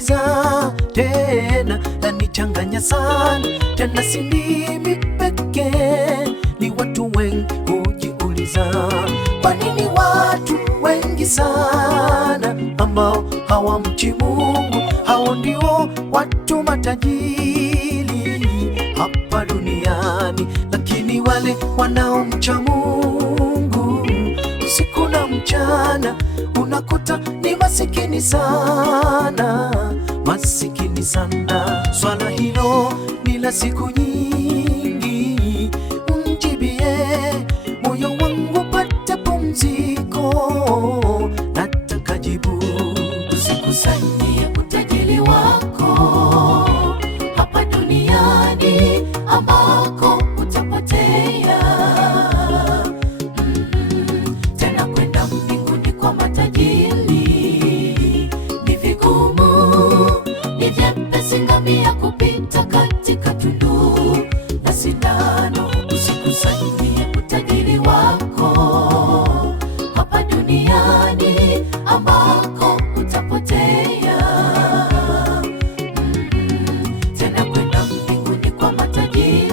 najiuliza tena, lanichanganya sana tena, si mimi pekee, ni watu wengi hujiuliza, kwa nini watu wengi sana ambao hawamchi Mungu, hao ndio watu matajiri hapa duniani, lakini wale wanaomcha Mungu usiku na mchana unakuta ni masikini sana, masikini sana. Swala hilo ni la siku nyingi, mjibie moyo wangu pate pumziko, nataka jibu. Usikusanyie utajiri wako hapa duniani ambako utapotea, tena kwenda mbinguni kwa matajiri ni vigumu, ni vyepesi ngamia kupita katika tundu la sindano. Usikusanyie utajiri wako hapa duniani ambako utapotea, tena kwenda mbinguni kwa matajiri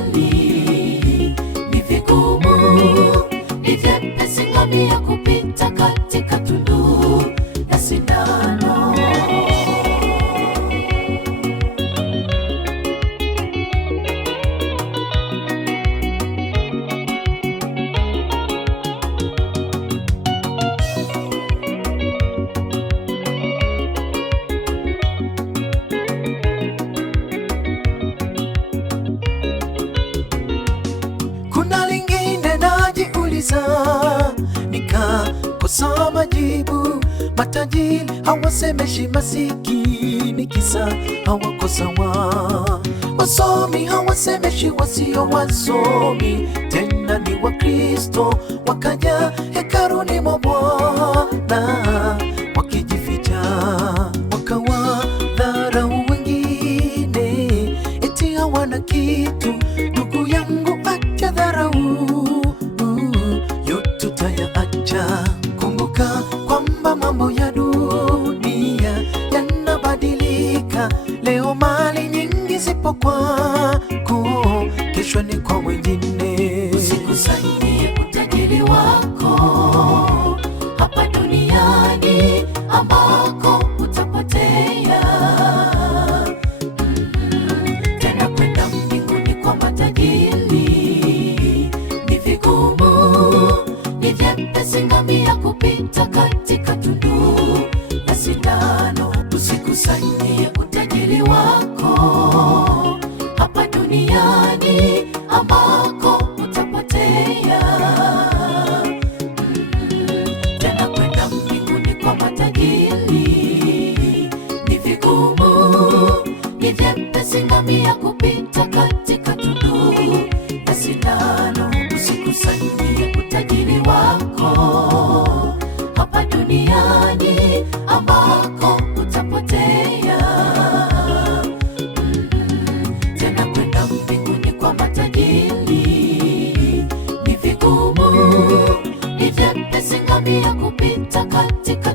ni vigumu, ni vyepesi ngamia kupita katika tundu la sindano. Kuna lingine najiuliza, nikakosa majibu. Matajiri hawasemeshi masikini, kisa hawako sawa. Wasomi hawasemeshi wasio wasomi, tena ni Wakristo wakaja hekaluni mwa Bwana wakijificha, wakawadharau wengine eti hawana kitu. Ndugu yangu, acha dharau, yote utayaacha. Kumbuka kwamba mambo ya dunia yanabadilika. Leo mali nyingi zipo kwako, kesho ni kwa wengine. Usikusanyie utajiri wako hapa duniani ambako utapotea, tena kwenda mbinguni kwa matajiri ni vigumu, ni vyepesi ngamia kupita katika tundu la sindano. Usikusanyie utajiri wako hapa duniani ambako utapotea, tena kwenda mbinguni kwa matajiri ni vigumu, ni vyepesi ngamia kupita katika tundu la sindano. Usikusanyie utajiri wako hapa duniani ambako utapotea, tena kwenda mbinguni kwa matajiri ni vigumu, ni vyepesi ngamia kupita katika